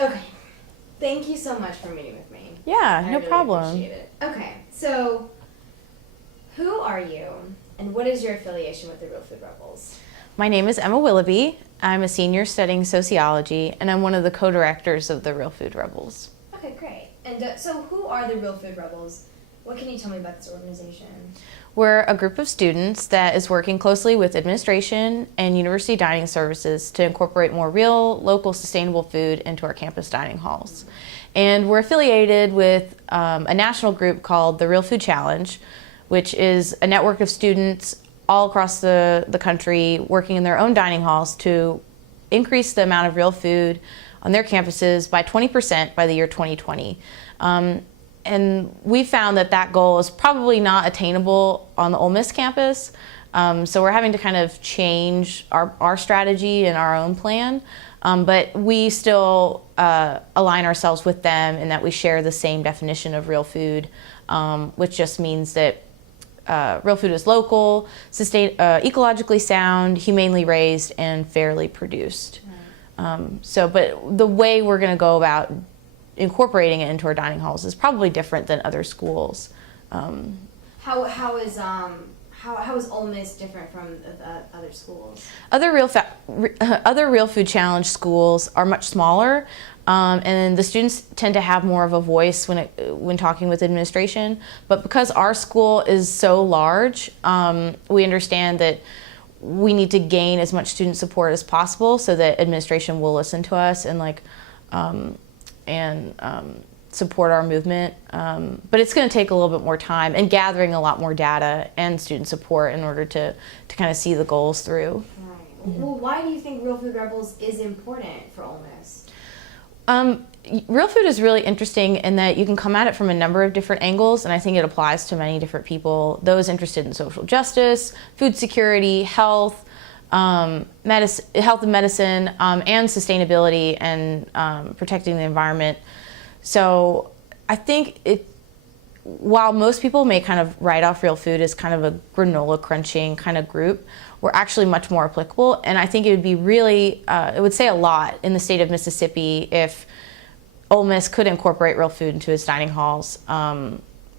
Okay. Thank you so much for meeting with me. Yeah, I no really problem. appreciate it. Okay, so who are you and what is your affiliation with the Real Food Rebels? My name is Emma Willoughby. I'm a senior studying sociology, and I'm one of the co-directors of the Real Food Rebels. Okay, great. And so who are the Real Food Rebels? What can you tell me about this organization? We're a group of students that is working closely with administration and university dining services to incorporate more real, local, sustainable food into our campus dining halls. And we're affiliated with a national group called the Real Food Challenge, which is a network of students all across the country working in their own dining halls to increase the amount of real food on their campuses by 20% by the year 2020. And we found that that goal is probably not attainable on the Ole Miss campus. So we're having to kind of change our strategy and our own plan. But we still align ourselves with them in that we share the same definition of real food, which just means that real food is local, ecologically sound, humanely raised, and fairly produced. Right. But the way we're going to go about incorporating it into our dining halls is probably different than other schools. How is Ole Miss different from the other schools? Other Real Food Challenge schools are much smaller, and the students tend to have more of a voice when talking with administration. But because our school is so large, we understand that we need to gain as much student support as possible so that administration will listen to us and support our movement. But it's going to take a little bit more time and gathering a lot more data and student support in order to kind of see the goals through. Right. Mm-hmm. Well, why do you think Real Food Rebels is important for Ole Miss? Real food is really interesting in that you can come at it from a number of different angles, and I think it applies to many different people. Those interested in social justice, food security, health, health and medicine, and sustainability and protecting the environment. So I think while most people may kind of write off real food as kind of a granola crunching kind of group, we're actually much more applicable. And I think it would be really, it would say a lot in the state of Mississippi if Ole Miss could incorporate real food into its dining halls.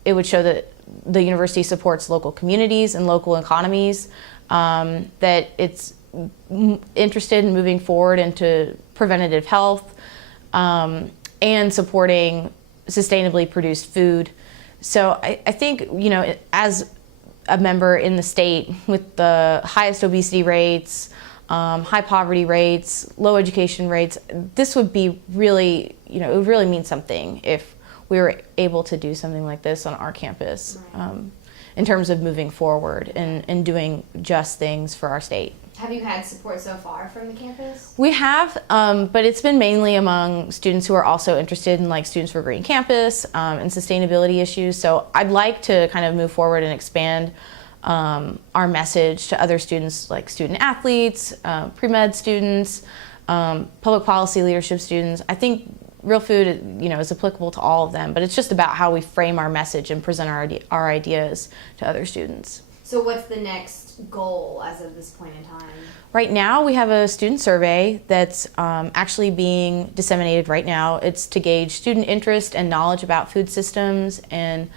It would show that the university supports local communities and local economies, that it's interested in moving forward into preventative health, and supporting sustainably produced food. So I think, as a member in the state with the highest obesity rates, high poverty rates, low education rates, this would be really, it would really mean something if we were able to do something like this on our campus, right, in terms of moving forward and doing just things for our state. Have you had support so far from the campus? We have, but it's been mainly among students who are also interested in Students for Green Campus and sustainability issues. So I'd like to kind of move forward and expand our message to other students, like student athletes, pre-med students, public policy leadership students. I think real food, is applicable to all of them, but it's just about how we frame our message and present our ideas to other students. So what's the next goal as of this point in time? Right now we have a student survey that's actually being disseminated right now. It's to gauge student interest and knowledge about food systems and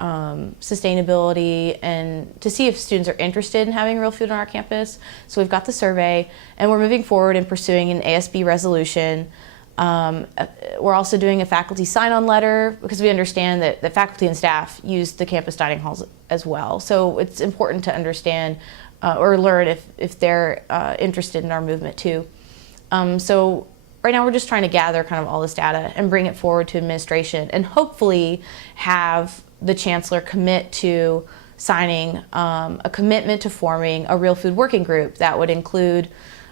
sustainability, and to see if students are interested in having real food on our campus. So we've got the survey, and we're moving forward and pursuing an ASB resolution. We're also doing a faculty sign-on letter because we understand that the faculty and staff use the campus dining halls as well. So it's important to understand or learn if they're interested in our movement too. So right now we're just trying to gather kind of all this data and bring it forward to administration, and hopefully have the chancellor commit to signing a commitment to forming a real food working group that would include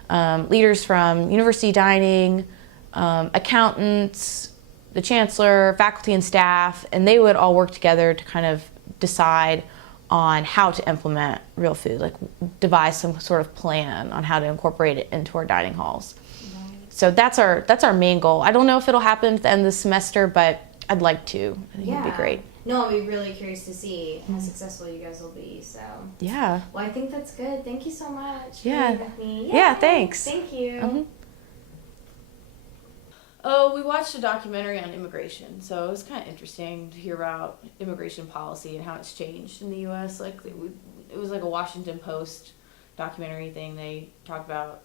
leaders from university dining, accountants, the chancellor, faculty and staff, and they would all work together to kind of decide on how to implement real food, devise some sort of plan on how to incorporate it into our dining halls. Right. So that's our main goal. I don't know if it'll happen at the end of the semester, but I'd like to. I think it'd be great. No, I'll be really curious to see how successful you guys will be. So yeah. Well, I think that's good. Thank you so much. Yeah. For being with me. Yeah. Thanks. Thank you. Mm-hmm. Oh, we watched a documentary on immigration, so it was kind of interesting to hear about immigration policy and how it's changed in the U.S. Like it was like a Washington Post documentary thing. They talked about